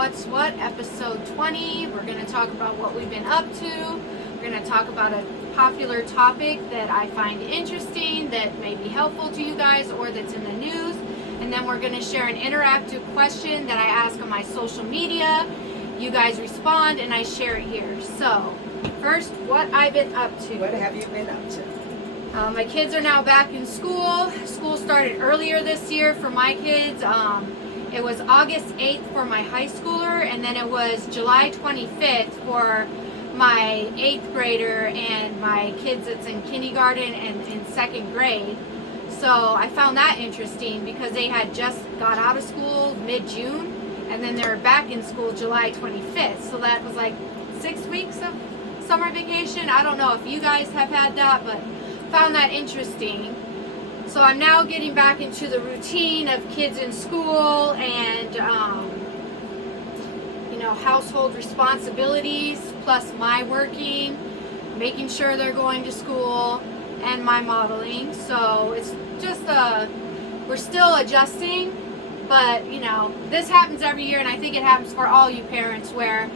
What's What, episode 20. We're going to talk about what we've been up to. We're going to talk about a popular topic that I find interesting, that may be helpful to you guys, or that's in the news. And then we're going to share an interactive question that I ask on my social media. You guys respond and I share it here. So, first, what I've been up to. What have you been up to? My kids are now back in school. School started earlier this year for my kids. It was August 8th for my high schooler, and then it was July 25th for my 8th grader and my kids that's in kindergarten and in 2nd grade. So I found that interesting because they had just got out of school mid-June, and then they were back in school July 25th. So that was like 6 weeks of summer vacation. I don't know if you guys have had that, but found that interesting. So I'm now getting back into the routine of kids in school and household responsibilities, plus my working, making sure they're going to school, and my modeling. So it's just we're still adjusting, but this happens every year, and I think it happens for all you parents, where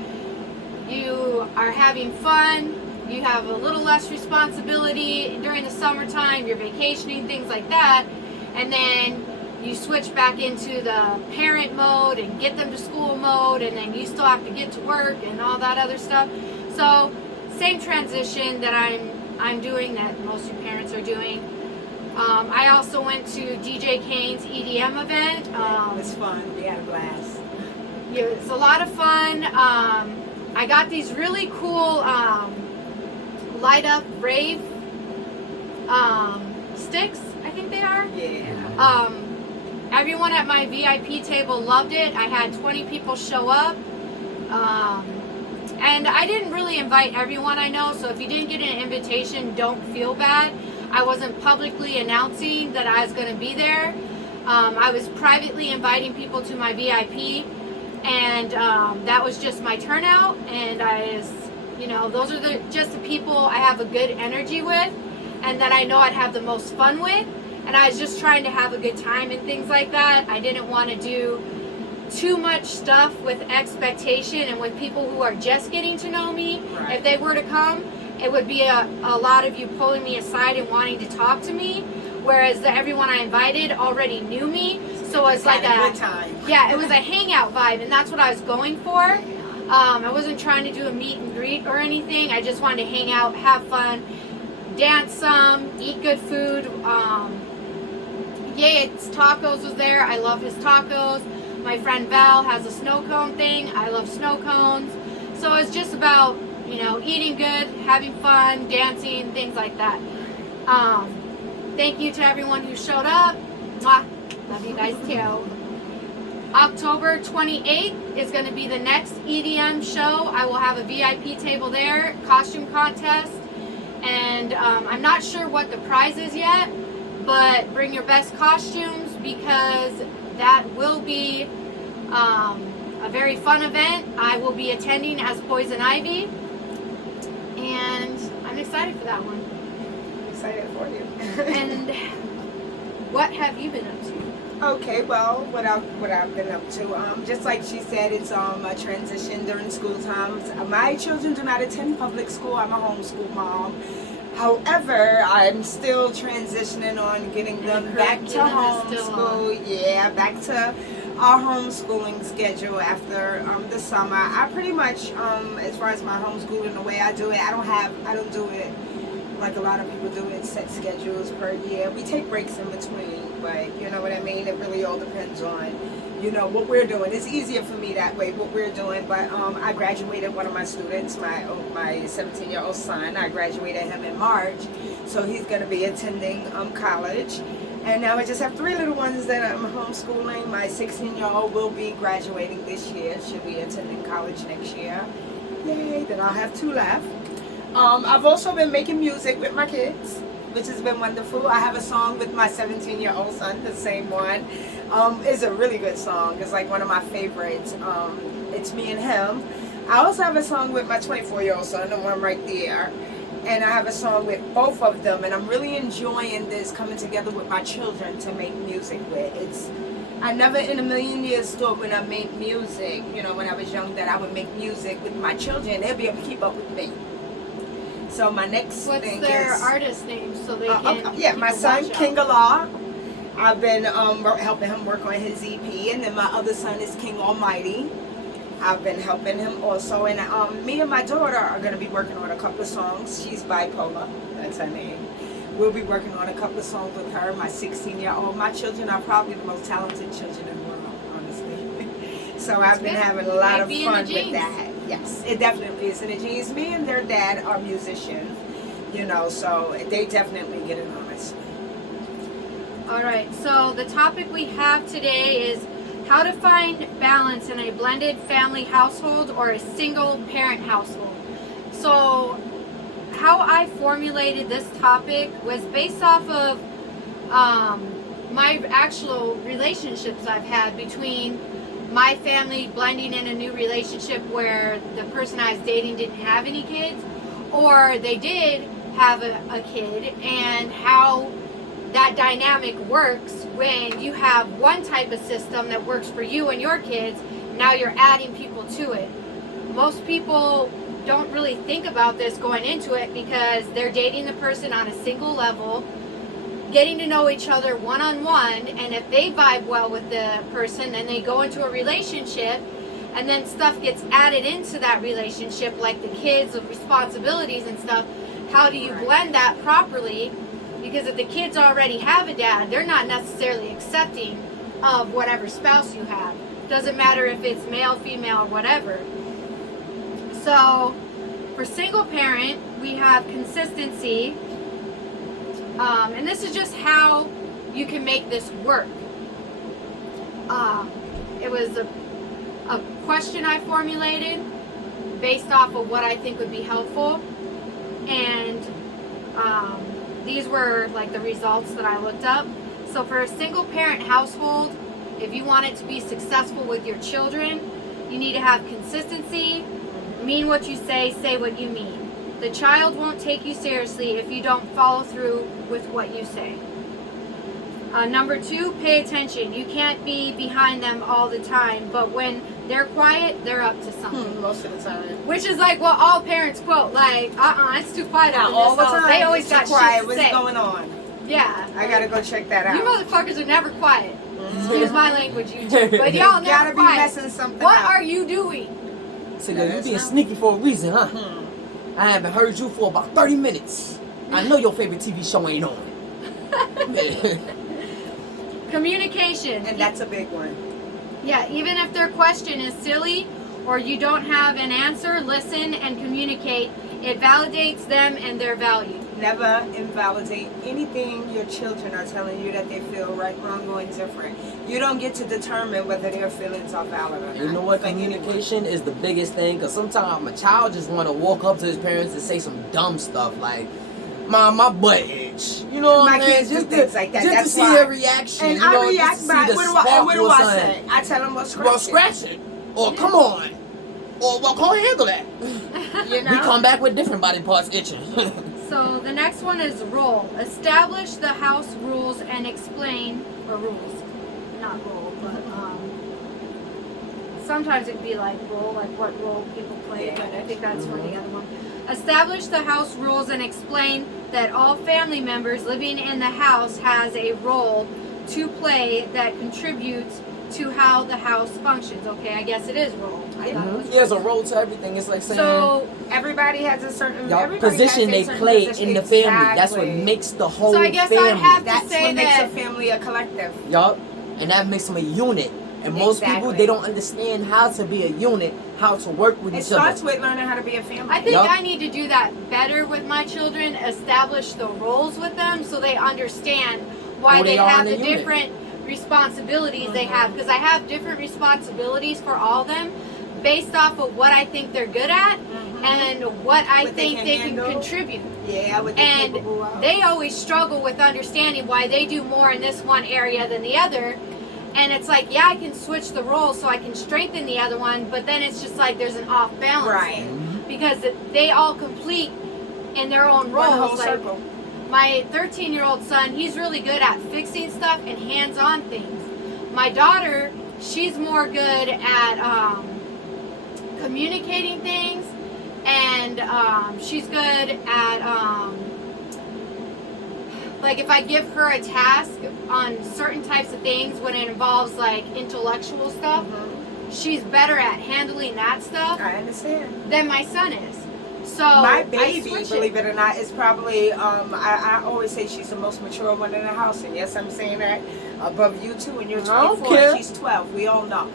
you are having fun. You have a little less responsibility during the summertime, you're vacationing, things like that, and then you switch back into the parent mode and get them to school mode, and then you still have to get to work and all that other stuff. So same transition that I'm doing that most of you parents are doing. I also went to DJ Kane's EDM event. It was fun. We had a blast. Yeah, it's a lot of fun. I got these really cool light up rave sticks, I think they are. Yeah. Everyone at my VIP table loved it. I had 20 people show up. And I didn't really invite everyone I know, so if you didn't get an invitation, don't feel bad. I wasn't publicly announcing that I was going to be there. I was privately inviting people to my VIP, and that was just my turnout, and those are just the people I have a good energy with and that I know I'd have the most fun with, and I was just trying to have a good time and things like that. I didn't want to do too much stuff with expectation and with people who are just getting to know me. Right. If they were to come, it would be a lot of you pulling me aside and wanting to talk to me, whereas everyone I invited already knew me, so it was like a good time. Yeah, it was a hangout vibe, and that's what I was going for. I wasn't trying to do a meet and greet or anything. I just wanted to hang out, have fun, dance some, eat good food. It's Tacos was there. I love his tacos. My friend Val has a snow cone thing. I love snow cones. So it's just about, eating good, having fun, dancing, things like that. Thank you to everyone who showed up. Mwah. Love you guys too. October 28th is going to be the next EDM show. I will have a VIP table there, costume contest, and I'm not sure what the prize is yet, but bring your best costumes because that will be a very fun event. I will be attending as Poison Ivy, and I'm excited for that one. Excited for you. And what have you been up to? Okay, well, what I've been up to, just like she said, it's a transition during school times. My children do not attend public school. I'm a homeschool mom. However, I'm still transitioning on getting them back to homeschool. Yeah, back to our homeschooling schedule after the summer. I pretty much, as far as my homeschooling, the way I do it, I don't do it like a lot of people do it, set schedules per year. We take breaks in between, but you know what I mean? It really all depends on, what we're doing. It's easier for me that way, what we're doing. But I graduated one of my students, my 17-year-old son. I graduated him in March, so he's going to be attending college. And now I just have 3 little ones that I'm homeschooling. My 16-year-old will be graduating this year. She'll be attending college next year. Yay, then I'll have 2 left. I've also been making music with my kids, which has been wonderful. I have a song with my 17-year-old son, the same one. It's a really good song. It's like one of my favorites. It's me and him. I also have a song with my 24-year-old son, the one right there. And I have a song with both of them. And I'm really enjoying this coming together with my children to make music with. I never in a million years thought when I made music, you know, when I was young, that I would make music with my children. They'll be able to keep up with me. So my next What's thing their is artist name so they can? yeah, my keep a son watch King out? Allah. I've been helping him work on his EP, and then my other son is King Almighty. I've been helping him also, and me and my daughter are going to be working on a couple of songs. She's bipolar, that's her name. We'll be working on a couple of songs with her, my 16-year-old. My children are probably the most talented children in the world, honestly. So I've been having a lot of fun with that. Yes, it definitely is in the genes. Me and their dad are musicians, you know, so they definitely get it on us. All right, so the topic we have today is how to find balance in a blended family household or a single parent household. So how I formulated this topic was based off of my actual relationships I've had between my family blending in a new relationship where the person I was dating didn't have any kids, or they did have a kid, and how that dynamic works when you have one type of system that works for you and your kids. Now you're adding people to it. Most people don't really think about this going into it because they're dating the person on a single level, getting to know each other one-on-one, and if they vibe well with the person, then they go into a relationship, and then stuff gets added into that relationship, like the kids, the responsibilities and stuff. How do you blend that properly? Because if the kids already have a dad, they're not necessarily accepting of whatever spouse you have. Doesn't matter if it's male, female, or whatever. So for single parent, we have consistency. And this is just how you can make this work. It was a question I formulated based off of what I think would be helpful. And these were like the results that I looked up. So for a single parent household, if you want it to be successful with your children, you need to have consistency, mean what you say what you mean. The child won't take you seriously if you don't follow through with what you say. Number 2, pay attention. You can't be behind them all the time, but when they're quiet, they're up to something. Most of the time. Which is like what all parents quote, like, it's too quiet out in All this the house. time. They always It's got too quiet. shit to What's say. going on? Yeah. I gotta go check that out. You motherfuckers are never quiet. Excuse my language, you two. But y'all never Gotta be quiet. messing something What up. are you doing? So you being sneaky for a reason, huh? I haven't heard you for about 30 minutes. I know your favorite TV show ain't on. Communication. And that's a big one. Yeah, even if their question is silly or you don't have an answer, listen and communicate. It validates them and their value. Never invalidate anything your children are telling you that they feel right, wrong, or indifferent. You don't get to determine whether their feelings are valid or not. You know what? Communication is the biggest thing, because sometimes a child just want to walk up to his parents and say some dumb stuff like, Mom, my butt itch. You know what My I'm saying? kids do Just things like that. Just That's to see why. their reaction. And you know, I react just to back. see the What do spark or I something. say? I tell them, well, scratch Well, it. scratch it. Or come on. Or, well, go handle that. You know? We come back with different body parts itching. So the next one is role. Establish the house rules and explain, or rules, not role, but sometimes it'd be like role, like what role people play, Yeah, but I that's think that's for the other one. Establish the house rules and explain that all family members living in the house has a role to play that contributes to how the house functions. Okay, I guess it is role. I thought it was There's a role to everything. It's like saying, so Everybody has a certain position they play in the family. That's what Exactly. makes the whole So I guess family. I'd have to That's say what makes that a family a collective. Yup. And that makes them a unit. And most people, Exactly. they don't understand how to be a unit, how to work with It each starts other. with learning how to be a family. I think Yup. I need to do that better with my children, establish the roles with them so they understand why Who they they are have in the the unit. different responsibilities they have. Because I have different responsibilities for all of them based off of what I think they're good at and what I What they think can they can handle. contribute. Yeah, what they're And capable of. they always struggle with understanding why they do more in this one area than the other. And it's like, yeah, I can switch the roles so I can strengthen the other one, but then it's just like there's an off balance Right. because they all complete in their own roles. One whole Like circle. my 13-year-old son, he's really good at fixing stuff and hands-on things. My daughter, she's more good at communicating things, and she's good at like if I give her a task on certain types of things when it involves like intellectual stuff, she's better at handling that stuff I understand. than my son is. So My I baby, switch believe it or not, is probably, I always say she's the most mature one in the house. And yes, I'm saying that above you two, and you're I don't 24, care. she's 12. We all know.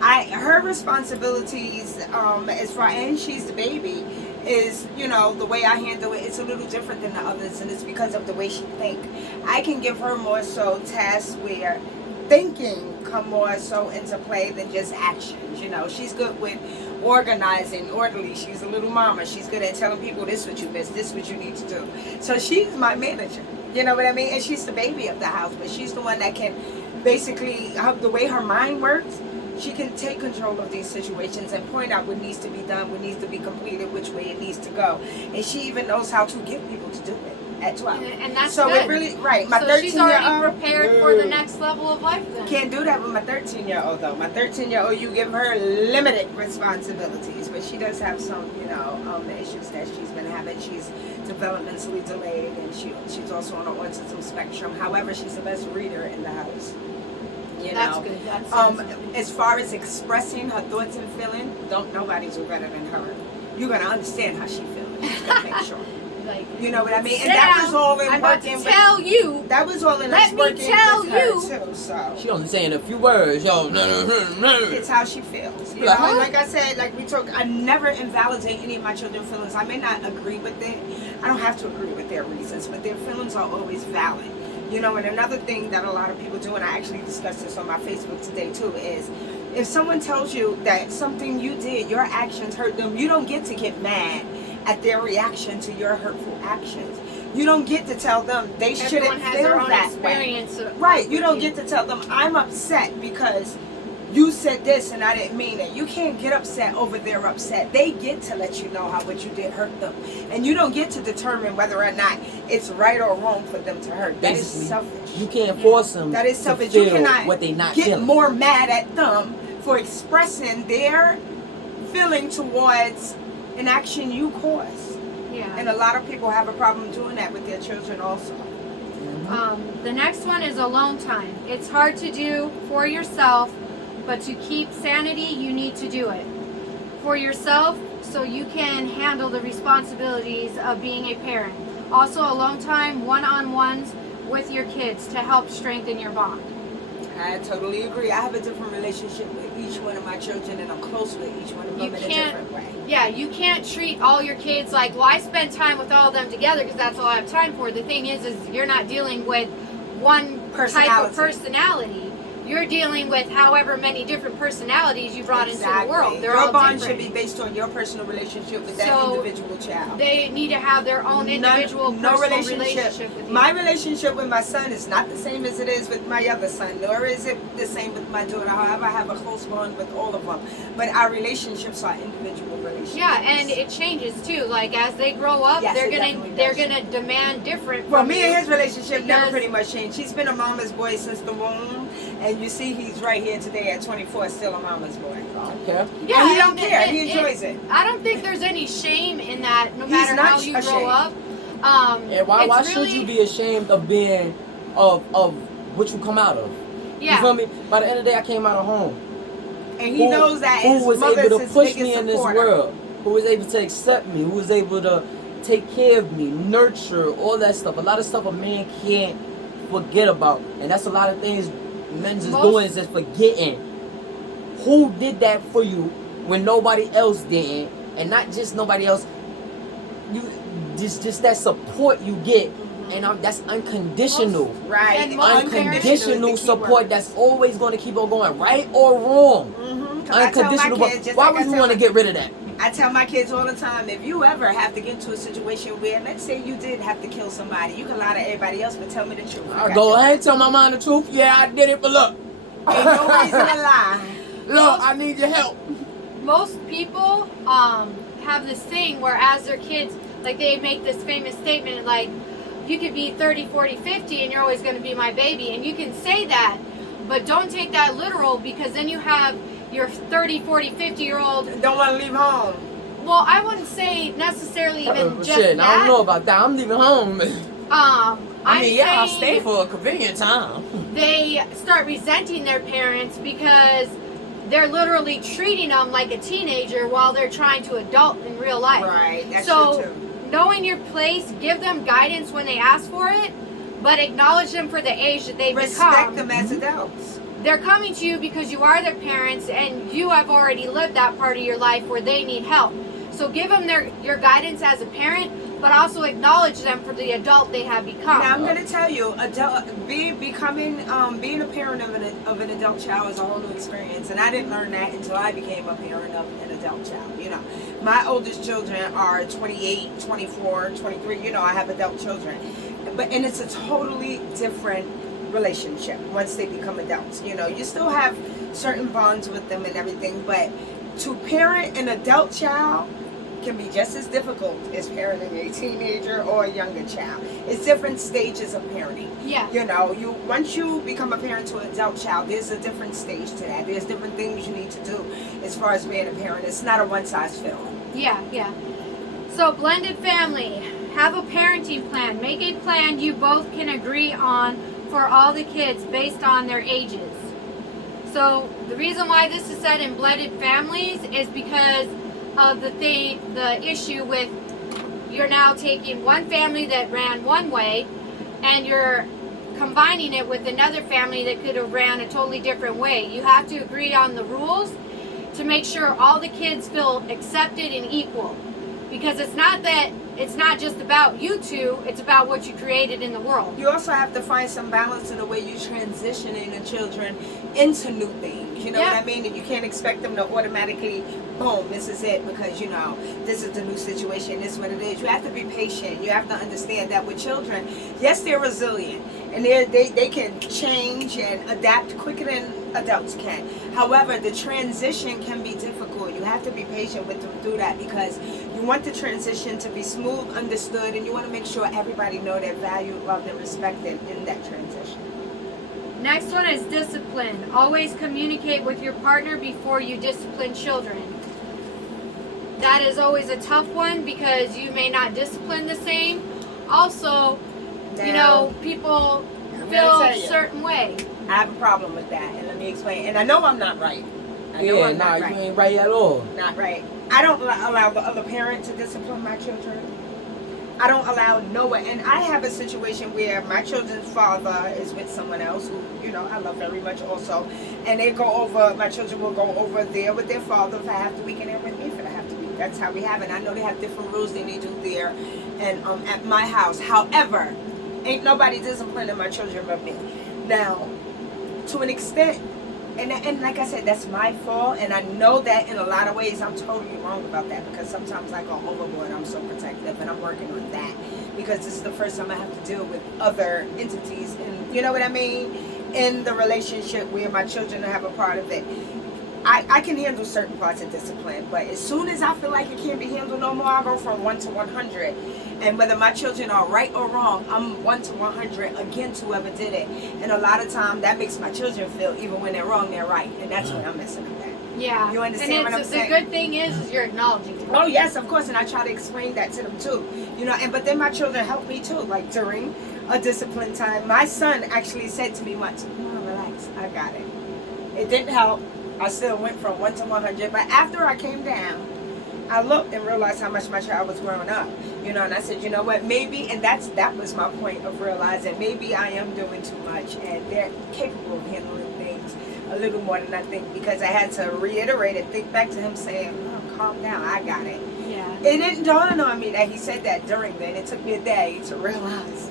Her responsibilities, as far, and she's the baby, is, you know, the way I handle it, it's a little different than the others, and it's because of the way she think. I can give her more so tasks where thinking come more so into play than just actions. You know, she's good with organizing, orderly. She's a little mama. She's good at telling people this what you missed, this what you need to do. So she's my manager. You know what I mean? And she's the baby of the house, but she's the one that can basically, the way her mind works, she can take control of these situations and point out what needs to be done, what needs to be completed, which way it needs to go. And she even knows how to get people to do it at 12. and that's So good. it really, right. My So 13 she's year already old, prepared for the next level of life then. can't do that with my 13-year-old though. My 13-year-old, you give her limited responsibilities, but she does have some, you know, issues that she's been having. She's developmentally delayed, and she's also on the autism spectrum. However, she's the best reader in the house. You That's know, good. That's as far as expressing her thoughts and feeling, don't nobody do better than her. You're gonna understand how she feels. You just gotta make sure. like, You know what I mean? sit And that down, was all in I'm about working to with. tell you. That was all in Let us me working tell with her you. too. So She only saying a few words, yo. it's how she feels. You know, Uh-huh. and like I said, like we talk, I never invalidate any of my children's feelings. I may not agree with it. I don't have to agree with their reasons, but their feelings are always valid. You know, and another thing that a lot of people do, and I actually discussed this on my Facebook today too, is if someone tells you that something you did, your actions hurt them, you don't get to get mad at their reaction to your hurtful actions. You don't get to tell them they Everyone shouldn't has feel their own that way. experience. Right, you don't get to tell them I'm upset because you said this and I didn't mean it. You can't get upset over their upset. They get to let you know how what you did hurt them. And you don't get to determine whether or not it's right or wrong for them to hurt. That is Basically, selfish. you can't force them That is to selfish. feel You cannot what they not get feeling. more mad at them for expressing their feeling towards an action you caused. Yeah. And a lot of people have a problem doing that with their children also. The next one is alone time. It's hard to do for yourself, but to keep sanity, you need to do it for yourself so you can handle the responsibilities of being a parent. Also, alone time, one-on-ones with your kids to help strengthen your bond. I totally agree. I have a different relationship with each one of my children, and I'm close with each one of them You in a can't- different way. Yeah, you can't treat all your kids like, well, I spend time with all of them together because that's all I have time for. The thing is you're not dealing with one type of personality. You're dealing with however many different personalities you brought into the world. They're Your all bond different. should be based on your personal relationship with that So, individual child. They need to have their own individual no personal relationship. with you. My relationship with my son is not the same as it is with my other son, nor is it the same with my daughter. However, I have a close bond with all of them. But our relationships are individual relationships. Yeah, and it changes too. Like as they grow up, Yes, they're it gonna definitely they're does. gonna demand different. Well, from me you and his relationship never because- pretty much changed. He's been a mama's boy since the womb, and you see he's right here today at 24, still a mama's boy. I don't care. Yeah, And he don't and care. He enjoys it. I don't think there's any shame in that, no He's matter not how you grow ashamed. up. And why it's should really- you be ashamed of being of what you come out of? Yeah. You feel me? By the end of the day, I came out of home. And he knows that who his was mother's able to his push biggest me in this supporter. world, who was able to accept me, who was able to take care of me, nurture, all that stuff. A lot of stuff a man can't forget about, and that's a lot of things men just doing is just forgetting who did that for you when nobody else didn't, and not just nobody else. You just that support you get, and that's unconditional. Right. And most Unconditional support that's always going to keep on going, right or wrong. Unconditional. Why would you want to get rid of that? I tell my kids all the time, if you ever have to get into a situation where, let's say you did have to kill somebody, you can lie to everybody else, but tell me the truth. I go ahead, tell my mom the truth. Yeah, I did it, but look. Ain't no reason to lie. Look, I need your help. Most people have this thing where as their kids, like they make this famous statement like, you could be 30, 40, 50 and you're always going to be my baby. And you can say that, but don't take that literal, because then you have your 30, 40, 50-year-old. Don't want to leave home. Well, I wouldn't say necessarily even just Shit, that. I don't know about that. I'm leaving home. I mean, yeah, I'll stay for a convenient time. They start resenting their parents because they're literally treating them like a teenager while they're trying to adult in real life. Right, that's So, true too. knowing your place, give them guidance when they ask for it, but acknowledge them for the age that they've Respect become. them as adults. They're coming to you because you are their parents and you have already lived that part of your life where they need help. So give them your guidance as a parent, but also acknowledge them for the adult they have become. Now I'm gonna tell you, being a parent of an adult child is a whole new experience, and I didn't learn that until I became a parent of an adult child. You know, my oldest children are 28, 24, 23. You know, I have adult children, and it's a totally different relationship once they become adults. You know, you still have certain bonds with them and everything, but to parent an adult child can be just as difficult as parenting a teenager or a younger child. It's different stages of parenting. Yeah. You know, once you become a parent to an adult child, there's a different stage to that. There's different things you need to do as far as being a parent. It's not a one-size-fits-all. Yeah. So blended family, have a parenting plan. Make a plan you both can agree on for all the kids based on their ages. So the reason why this is said in blended families is because of the issue with you're now taking one family that ran one way and you're combining it with another family that could have ran a totally different way. You have to agree on the rules to make sure all the kids feel accepted and equal, because it's not just about you two, it's about what you created in the world. You also have to find some balance in the way you transitioning the children into new things. You know what I mean? And you can't expect them to automatically, boom, this is it, because, you know, this is the new situation, this is what it is. You have to be patient. You have to understand that with children, yes, they're resilient, and they can change and adapt quicker than adults can. However, the transition can be difficult. You have to be patient with them through that, because you want the transition to be smooth, understood, and you want to make sure everybody know their value, loved, and respected in that transition. Next one is discipline. Always communicate with your partner before you discipline children. That is always a tough one because you may not discipline the same. Also, you know, people feel a certain way. I have a problem with that, and let me explain. And I know I'm not right. I know I'm not right. You ain't right at all. Not right. I don't allow the other parent to discipline my children. I don't allow no one. And I have a situation where my children's father is with someone else who, you know, I love very much also. And they go over, my children will go over there with their father for half the week, and they're with me for the half the week. That's how we have it. I know they have different rules they need to do there and at my house. However, ain't nobody disciplining my children but me. Now, to an extent, and like I said, that's my fault, and I know that in a lot of ways I'm totally wrong about that, because sometimes I go overboard. I'm so protective, and I'm working on that, because this is the first time I have to deal with other entities, and you know what I mean, in the relationship where my children have a part of it. I can handle certain parts of discipline, but as soon as I feel like it can't be handled no more, I go from 1 to 100. And whether my children are right or wrong, I'm 1 to 100 against whoever did it. And a lot of time that makes my children feel even when they're wrong, they're right. And that's when I'm messing up at. Yeah. You understand what I'm saying? The good thing is you're acknowledging it. Oh yes, of course, and I try to explain that to them too. You know, but then my children help me too. Like during a discipline time, my son actually said to me once, "Mom, relax, I got it." It didn't help. I still went from 1 to 100, but after I came down, I looked and realized how much my child was growing up, you know, and I said, you know what, maybe, and that was my point of realizing maybe I am doing too much, and they're capable of handling things a little more than I think, because I had to reiterate and think back to him saying, oh, calm down, I got it. Yeah. It didn't dawn on me that he said that during then. It took me a day to realize.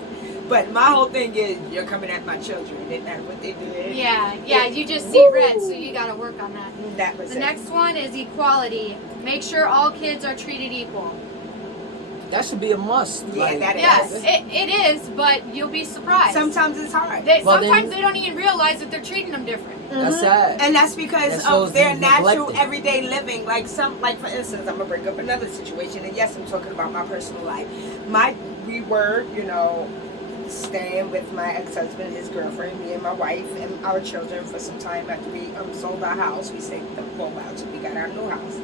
But my whole thing is, you're coming at my children. It didn't matter what they did. Yeah, you just see red, so you got to work on that. That was The next one is equality. Make sure all kids are treated equal. That should be a must. Yeah, like, that is. Yes, it is, but you'll be surprised. Sometimes it's hard. Sometimes they don't even realize that they're treating them different. That's sad. And that's because That shows of their them natural neglected. everyday living. Like for instance, I'm gonna bring up another situation, and yes, I'm talking about my personal life. We were, you know, staying with my ex-husband, his girlfriend, me and my wife, and our children for some time after we sold our house. We stayed with them for a while till we got our new house.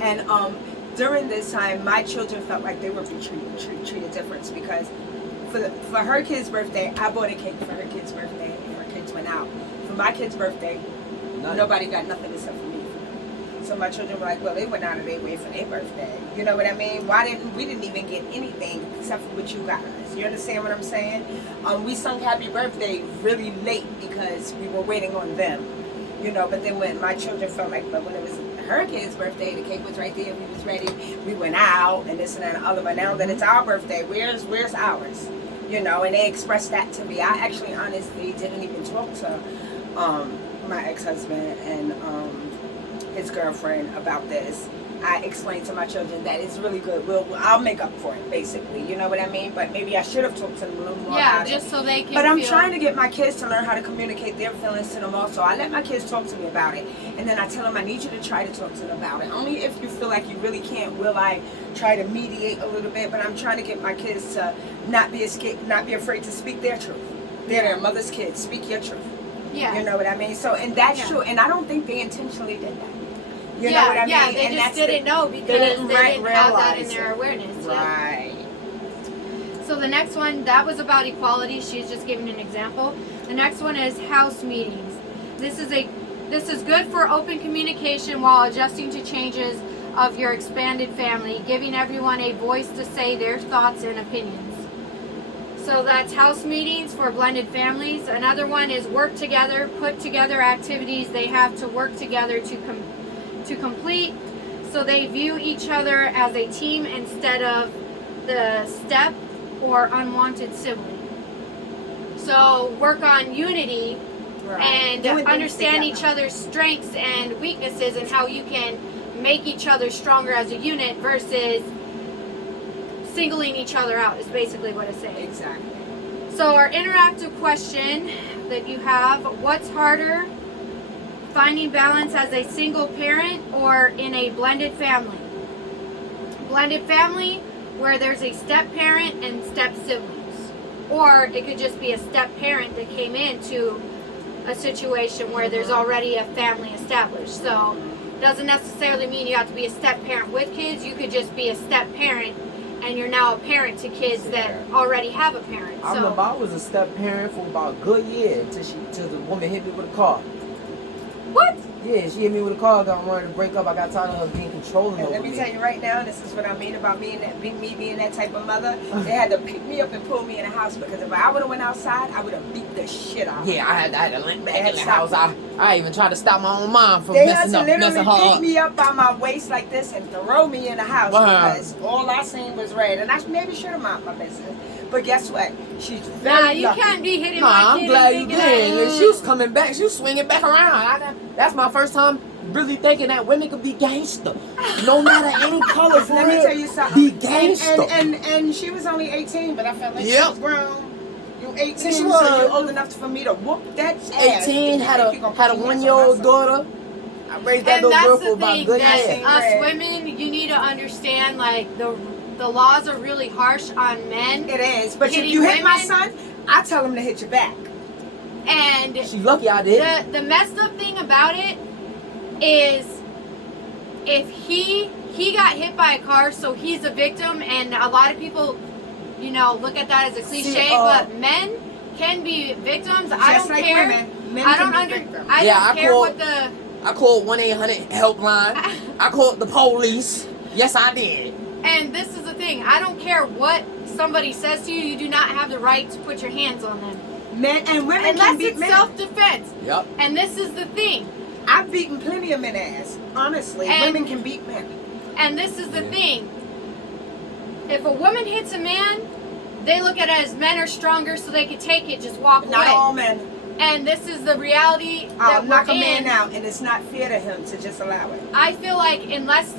And during this time, my children felt like they were being treated different because for her kid's birthday, I bought a cake for her kid's birthday, and her kids went out. For my kid's birthday, nobody got nothing except for me. So my children were like, well, they went out of their way for their birthday. You know what I mean? We didn't even get anything except for what you got us. You understand what I'm saying? We sung happy birthday really late because we were waiting on them. You know, but then when my children felt like, but when it was her kid's birthday, the cake was right there, we was ready, we went out and this and that and the other. But now that it's our birthday, where's ours? You know, and they expressed that to me. I actually honestly didn't even talk to my ex-husband and his girlfriend about this. I explained to my children that it's really good. I'll make up for it, basically. You know what I mean? But maybe I should have talked to them a little more about it. Yeah, just so they can. But I'm trying to get my kids to learn how to communicate their feelings to them also. I let my kids talk to me about it, and then I tell them I need you to try to talk to them about it. Only if you feel like you really can't will I try to mediate a little bit. But I'm trying to get my kids to not be afraid to speak their truth. They're their mother's kids. Speak your truth. Yeah. You know what I mean? So, and that's true. And I don't think they intentionally did that. You know what I mean? Yeah, they just didn't know because they didn't have that in their awareness. Right. Yeah. So the next one, that was about equality. She's just giving an example. The next one is house meetings. This is good for open communication while adjusting to changes of your expanded family, giving everyone a voice to say their thoughts and opinions. So that's house meetings for blended families. Another one is work together, put together activities they have to work together to complete, so they view each other as a team instead of the step or unwanted sibling. So work on unity and understand each other's strengths and weaknesses and how you can make each other stronger as a unit versus singling each other out is basically what it's saying. Exactly. So our interactive question that you have, what's harder, finding balance as a single parent or in a blended family? Blended family where there's a step parent and step siblings. Or it could just be a step parent that came into a situation where there's already a family established. So it doesn't necessarily mean you have to be a step parent with kids. You could just be a step parent and you're now a parent to kids that already have a parent. I remember I was a step parent for about a good year till the woman hit me with a car. What? Yeah, she hit me with a car. I wanted to break up. I got tired of her being controlling over Let me tell you right now, this is what I mean about me being that type of mother. They had to pick me up and pull me in the house because if I would have went outside, I would have beat the shit out of her. Yeah, I had to link back in the house. I even tried to stop my own mom from They messing her had to literally pick up. me up by my waist like this and throw me in the house because all I seen was red. And I maybe should have minded my business. But guess what? She's very you lucky. can't be hitting my kid. I'm glad you did. She was coming back. She was swinging back around. That's my first time really thinking that women could be gangster. No matter any color. Let me tell you something. Be gangster. And she was only 18, but I felt like she was grown. You 18, She so was. you're old enough for me to whoop that ass. 18, had a 1-year-old daughter. I raised that little girl for about a good year. Us women, you need to understand, like, the laws are really harsh on men. It is, but if you hit my son, I tell him to hit you back. And She lucky I did. The messed up thing about it is if he got hit by a car, so he's a victim, and a lot of people, look at that as a cliche, but men can be victims. I don't like care. Women. Men I can don't be victims. I don't care what the. I called 1-800 helpline. I called the police. Yes, I did. And this is the thing. I don't care what somebody says to you. You do not have the right to put your hands on them. Men and women unless can beat it's men. self-defense. Yep. And this is the thing. I've beaten plenty of men ass. Honestly, women can beat men. And this is the thing. If a woman hits a man, they look at it as men are stronger, so they can take it, just walk away. Not all men. And this is the reality that I'll knock we're a man in. out, and it's not fair to him to just allow it. I feel like unless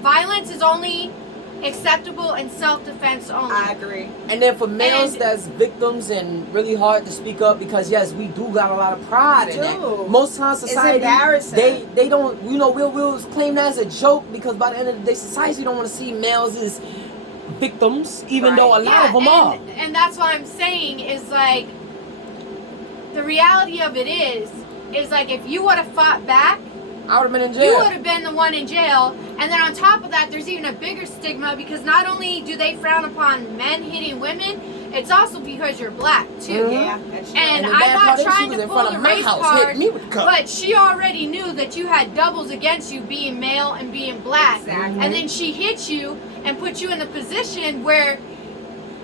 violence is only acceptable in self-defense only. I agree. And then for males that's victims and really hard to speak up because yes, we do got a lot of pride in that. Most times society, it's embarrassing. They don't, we'll claim that as a joke because by the end of the day, society don't want to see males as victims, even Right. though a lot of them are. And that's what I'm saying is like, the reality of it is like, if you would have fought back, I would have been in you jail. would have been the one in jail. And then on top of that, there's even a bigger stigma, because not only do they frown upon men hitting women, it's also because you're black too. Mhm. Yeah, that's true. And the I'm bad not part is she trying was to in pull front the of my race house, card, hit me with a cup. but she already knew that you had doubles against you, being male and being black. Exactly. And then she hit you and put you in a position where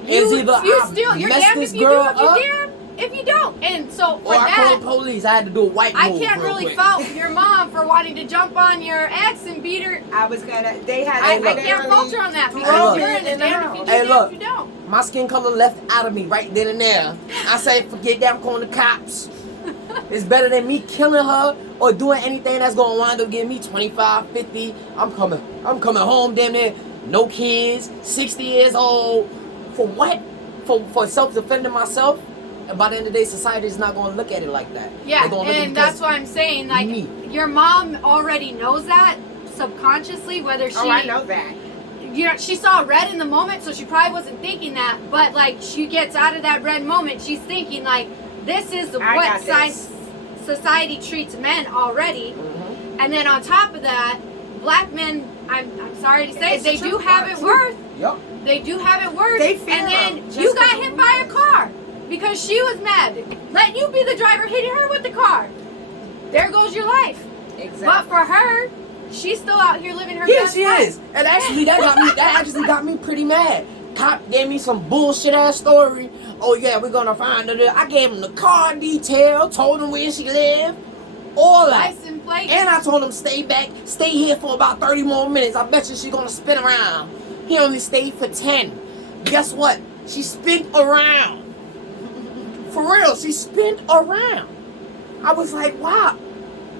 It's you either I still, you're mess damned this if you do, girl if you up, damn if you don't. And so for or I call that, the police. I had to do a white move I can't real really quick. fault your mom for wanting to jump on your ex and beat her. I was gonna. They had. I look. can't fault her on that, Hey, because look. you're in a In the damn if you house. do, Hey, damn look. if you don't. My skin color left out of me right then and there. I said, forget that, I'm calling the cops. It's better than me killing her or doing anything that's gonna wind up getting me 25, 50. I'm coming home damn near no kids, 60 years old. For what? For self-defending myself? And by the end of the day, society is not gonna look at it like that. Yeah, They're gonna look at it and that's because what I'm saying. Like, me. your mom already knows that subconsciously, whether she, Oh, I know that. you know, she saw red in the moment, so she probably wasn't thinking that. But like, she gets out of that red moment, she's thinking like, this is I what got this. society treats men already. Mhm. And then on top of that, black men, I'm sorry to say, It's they the do truth, have it right? worse. Yup. They do have it worse. They fear and then them, just you got 'cause hit of by a weakness. car because she was mad. Let you be the driver hitting her with the car. There goes your life. Exactly. But for her, she's still out here living her Yeah, best she life. is. And actually, that actually got me pretty mad. Cop gave me some bullshit ass story. Oh yeah, we're gonna find her. I gave him the car detail, told him where she lived, all that. License plate. And I told him stay here for about 30 more minutes. I bet you she's gonna spin around. He only stayed for 10. Guess what? She spin around. For real, she spin around. I was like, wow.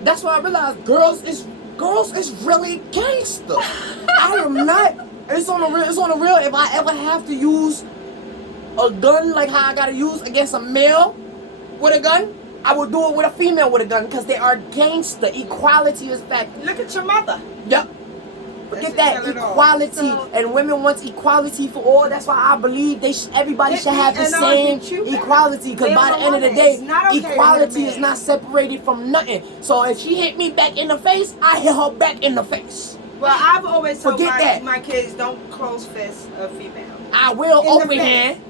That's why I realized girls is really gangster. I am not. It's on a real. If I ever have to use a gun like how I gotta use against a male with a gun, I would do it with a female with a gun because they are gangster. Equality is fact. Look at your mother. Yep. Forget That's that what it all. equality, So- and women want equality for all. That's why I believe everybody should have the And I'll same hit you back. equality. Because by the Man end of the or day, woman, it's not okay to hit a equality man. is not separated from nothing. So if she hit me back in the face, I hit her back in the face. Well, I've always told Forget that. my kids, don't close fist a female. I will In the open face. hand.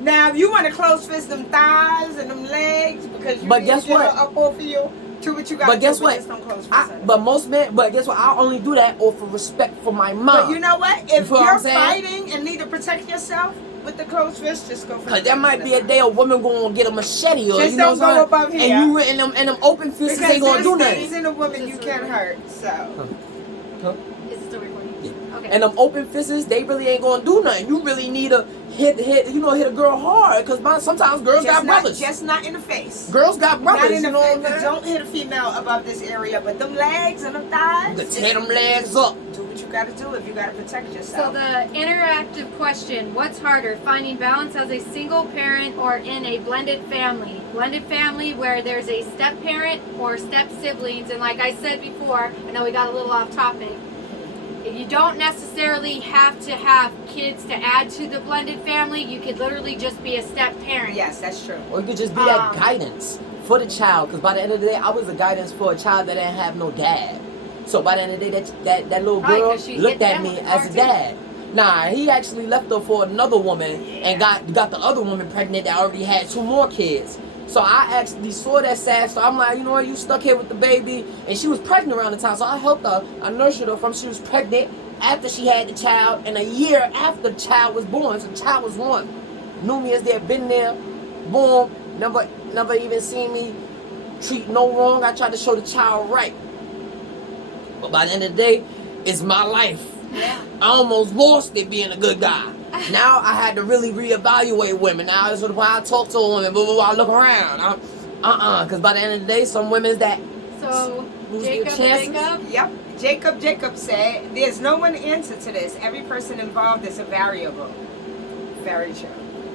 Now, if you want to close fist them thighs and them legs because you But need guess to get what? her up off of you, do what you got to But guess do, what? just don't close fist her. But most men. But guess what? I only do that off of respect for my mom. But you know what? If feel what you're I'm saying? fighting and need to protect yourself with the closed fist, just go for Cause the there face might of be the a day a woman gonna get a machete or Just you know don't what I'm go saying? above here. And you and them open fists Because ain't gonna do there's things nothing. in a woman you can't hurt. So Is it still recording? Yeah. Okay. And them open fists, they really ain't gonna do nothing. You really need to hit a girl hard. Cause sometimes girls got brothers. just not in the face. Girls got Not brothers, in the you know what I'm face. saying? Don't hit a female above this area, but them legs and them thighs. You can tear them legs up. Do what you gotta do if you gotta protect So yourself. the interactive question, what's harder, finding balance as a single parent or in a blended family? Blended family where there's a step parent or step siblings, and like I said before, I know we got a little off topic, you don't necessarily have to have kids to add to the blended family. You could literally just be a step parent. Yes, that's true. Or you could just be that guidance for the child. Cause by the end of the day, I was a guidance for a child that didn't have no dad. So by the end of the day, that little Right, girl 'cause she looked hit at them me with the as car a too. dad. Nah, he actually left her for another woman and got the other woman pregnant that already had 2 more kids. So I actually saw that sad. So I'm like, you know what, you stuck here with the baby. And she was pregnant around the time. So I helped her. I nurtured her from she was pregnant after she had the child. And a year after the child was born. So the child was 1. Knew me as there, been there. Boom. Never even seen me treat no wrong. I tried to show the child right. But by the end of the day, it's my life. Yeah. I almost lost it being a good guy. Now I had to really reevaluate women. Now that's why I talk to a woman, blah, blah, blah, I look around. Because by the end of the day, some women's that So lose their Jacob, chances. Yep. Jacob said, there's no one answer to this. Every person involved is a variable. Very true.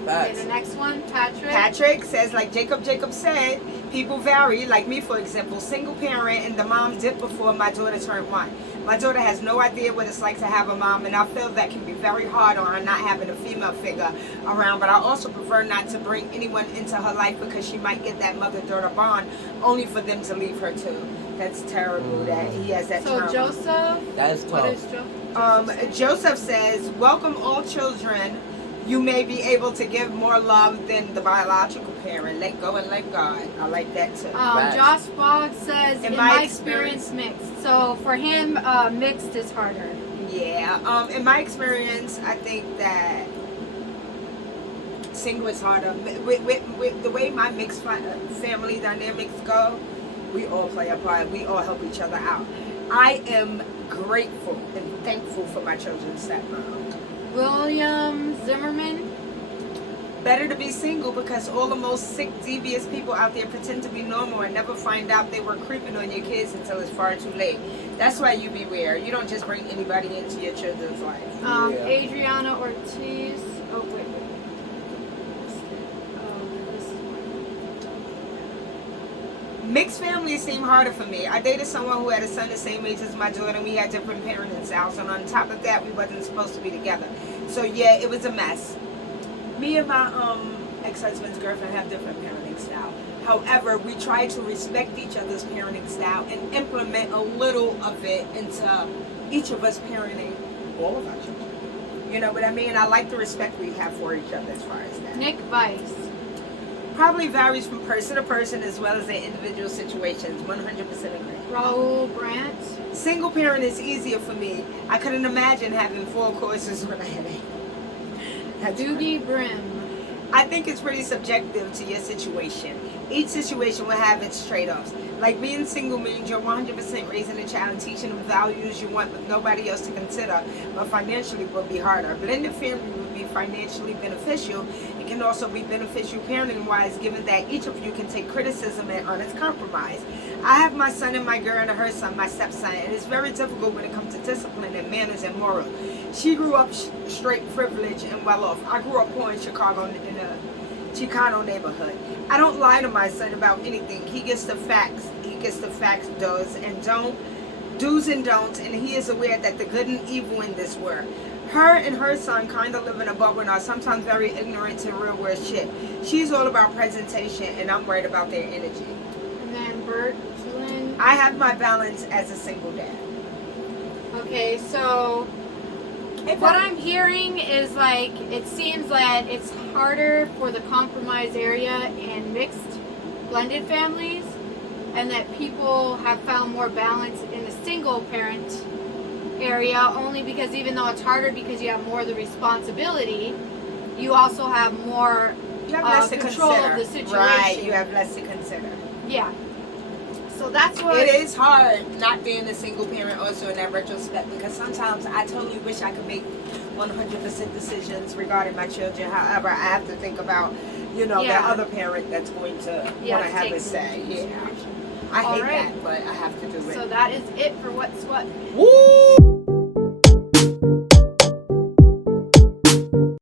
Okay, the next one, Patrick. Patrick says, like Jacob said, people vary. Like me, for example, single parent, and the mom dipped before my daughter turned 1. My daughter has no idea what it's like to have a mom, and I feel that can be very hard on her not having a female figure around. But I also prefer not to bring anyone into her life because she might get that mother-daughter bond only for them to leave her too. That's terrible that he has that So trauma. Joseph, That is what tough. is Joseph? Joseph says, welcome all children. You may be able to give more love than the biological parent. Let go and let God. I like that too. Facts. Josh Boggs says, In in my my experience, mixed. So for him, mixed is harder. Yeah. In my experience, I think that single is harder. With the way my mixed family dynamics go, we all play a part. We all help each other out. I am grateful and thankful for my children's stepmom. William Zimmerman. Better to be single because all the most sick, devious people out there pretend to be normal and never find out they were creeping on your kids until it's far too late. That's why you beware. You don't just bring anybody into your children's life. Yeah. Adriana Ortiz. Oh, wait. This is Mixed families seem harder for me. I dated someone who had a son the same age as my daughter, and we had different parenting styles. And on top of that, we wasn't supposed to be together. So yeah, it was a mess. Me and my ex-husband's girlfriend have different parenting style. However, we try to respect each other's parenting style and implement a little of it into each of us parenting all of our children. You know what I mean? I like the respect we have for each other as far as that. Nick Weiss. Probably varies from person to person as well as their individual situations. 100% agree. Raul Brandt. Single parent is easier for me. I couldn't imagine having 4 courses when I had 8. That's Doogie Brim. I think it's pretty subjective to your situation. Each situation will have its trade-offs. Like being single means you're 100% raising a child and teaching them values you want with nobody else to consider, but financially will be harder. Blended family would be financially beneficial. It can also be beneficial parenting-wise, given that each of you can take criticism and honest compromise. I have my son and my girl and her son, my stepson, and it's very difficult when it comes to discipline and manners and moral. She grew up straight, privileged, and well off. I grew up poor in Chicago in a Chicano neighborhood. I don't lie to my son about anything. He gets the facts. He gets the facts, does and don'ts, and he is aware that the good and evil in this world. Her and her son kind of live in a bubble and are sometimes very ignorant to real world shit. She's all about presentation, and I'm worried about their energy. And then Bert Flynn. I have my balance as a single dad. Okay, so what I'm hearing is like it seems that it's harder for the compromise area in mixed blended families, and that people have found more balance in the single parent area only because even though it's harder because you have more of the responsibility, you also have more You have less to control consider. of the situation. Right, you have less to consider. Yeah. So that's what It is hard not being a single parent also in that retrospect, because sometimes I totally wish I could make 100% decisions regarding my children. However, I have to think about, Yeah. that other parent that's going to want to have take a say. into Yeah. consideration. I hate Alright. that, but I have to do it. So that is it for what's what. Woo!